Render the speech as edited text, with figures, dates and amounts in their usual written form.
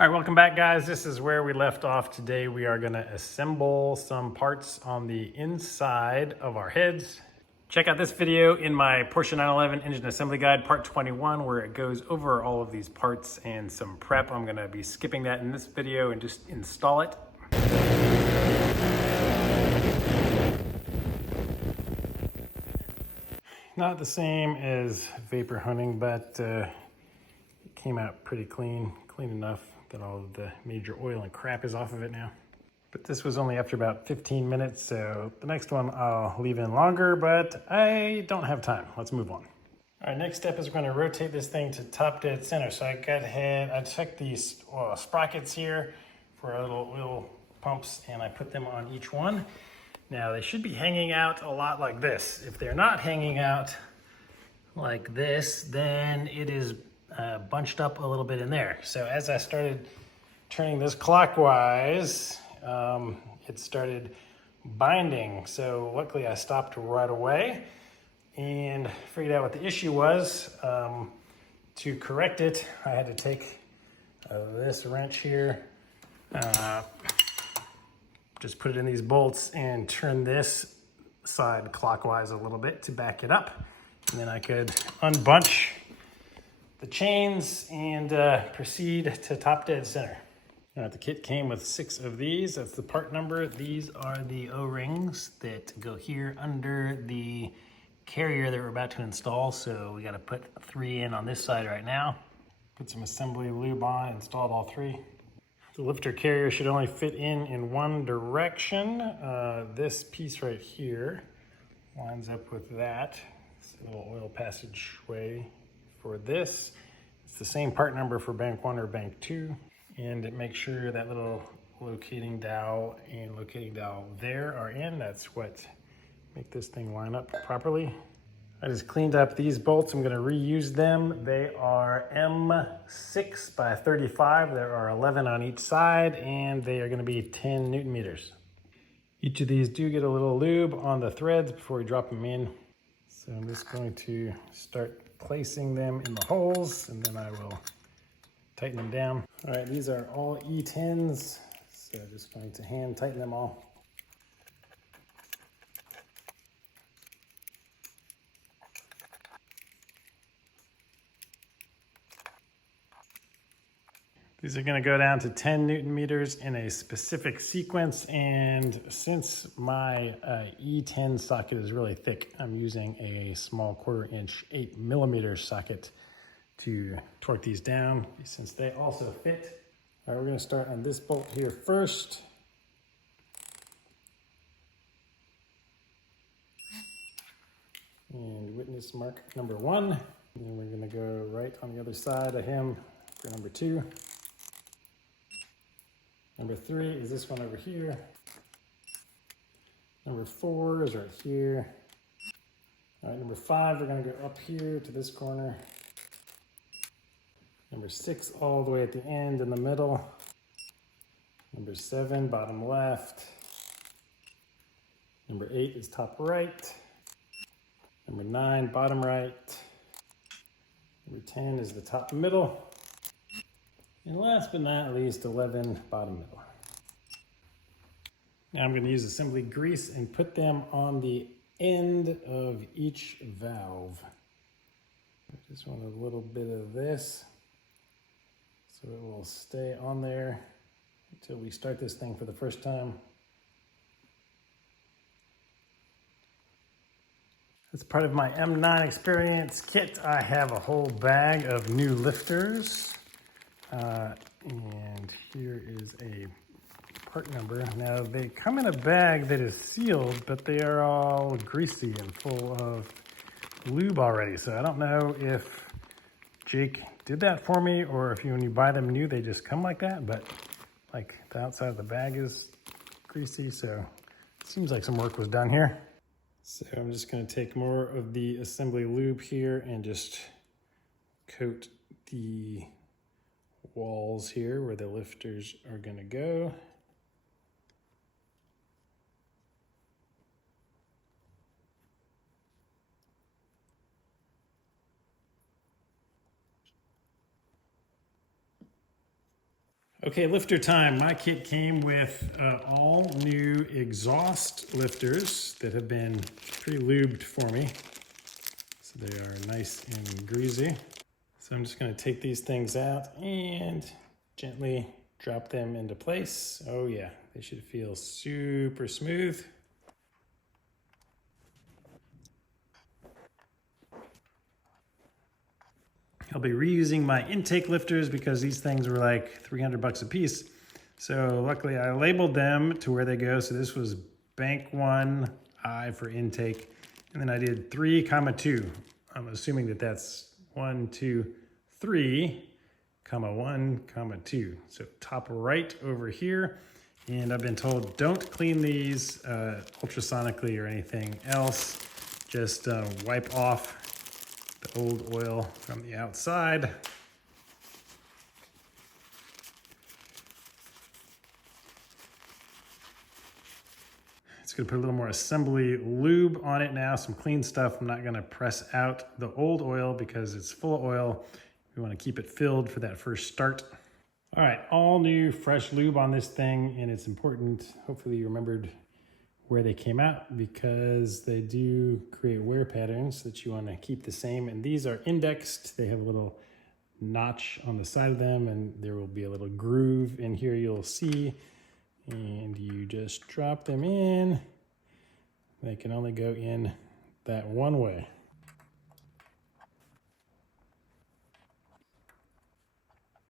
All right, welcome back, guys. This is where we left off. Today we are going to assemble some parts on the inside of our heads. Check out this video in my Porsche 911 engine assembly guide, part 21, where it goes over all of these parts and some prep. I'm going to be skipping that in this video and just install it. Not the same as vapor hunting, but it came out pretty clean enough that all of the major oil and crap is off of it now. But this was only after about 15 minutes, so the next one I'll leave in longer, but I don't have time. Let's move on. All right, next step is we're gonna rotate this thing to top dead center. So I checked these sprockets here for our little oil pumps, and I put them on each one. Now they should be hanging out a lot like this. If they're not hanging out like this, then it is bunched up a little bit in there. So as I started turning this clockwise, it started binding. So luckily I stopped right away and figured out what the issue was. To correct it, I had to take this wrench here, just put it in these bolts and turn this side clockwise a little bit to back it up. And then I could unbunch the chains and proceed to top dead center. All right, the kit came with 6 of these. That's the part number. These are the O-rings that go here under the carrier that we're about to install. So we got to put 3 in on this side right now. Put some assembly lube on, installed all 3. The lifter carrier should only fit in one direction. This piece right here lines up with that. It's a little oil passageway for this. It's the same part number for bank 1 or bank 2. And make sure that little locating dowel and locating dowel there are in. That's what make this thing line up properly. I just cleaned up these bolts. I'm gonna reuse them. They are M6 by 35. There are 11 on each side, and they are gonna be 10 Newton meters. Each of these do get a little lube on the threads before we drop them in. So I'm just going to start placing them in the holes, and then I will tighten them down. All right, these are all E10s, so I'm just going to hand tighten them all. These are going to go down to 10 Newton meters in a specific sequence, and since my E10 socket is really thick, I'm using a small 1/4 inch 8 millimeter socket to torque these down, since they also fit. All right, we're going to start on this bolt here first. And witness mark number 1. And then we're going to go right on the other side of him for number 2. Number 3 is this one over here. Number 4 is right here. All right, number 5, we're gonna go up here to this corner. Number 6, all the way at the end in the middle. Number 7, bottom left. Number 8 is top right. Number 9, bottom right. Number 10 is the top middle. And last but not least, 11, bottom middle. Now I'm going to use assembly grease and put them on the end of each valve. I just want a little bit of this so it will stay on there until we start this thing for the first time. As part of my M9 Experience kit, I have a whole bag of new lifters. And here is a part number. Now they come in a bag that is sealed, but they are all greasy and full of lube already. So I don't know if Jake did that for me, or if when you buy them new, they just come like that, but like the outside of the bag is greasy. So it seems like some work was done here. So I'm just gonna take more of the assembly lube here and just coat the walls here where the lifters are going to go. Okay, lifter time. My kit came with all new exhaust lifters that have been pre-lubed for me. So they are nice and greasy. So I'm just gonna take these things out and gently drop them into place. Oh yeah, they should feel super smooth. I'll be reusing my intake lifters because these things were like 300 bucks a piece. So luckily I labeled them to where they go. So this was bank 1, I for intake. And then I did 3,2. I'm assuming that that's 1, 2, 3, 1, 2. So top right over here. And I've been told don't clean these ultrasonically or anything else. Just wipe off the old oil from the outside. It's gonna put a little more assembly lube on it now, some clean stuff. I'm not gonna press out the old oil because it's full of oil. We wanna keep it filled for that first start. All right, all new fresh lube on this thing, and it's important, hopefully you remembered where they came out because they do create wear patterns that you want to keep the same. And these are indexed. They have a little notch on the side of them, and there will be a little groove in here you'll see. And you just drop them in. They can only go in that one way.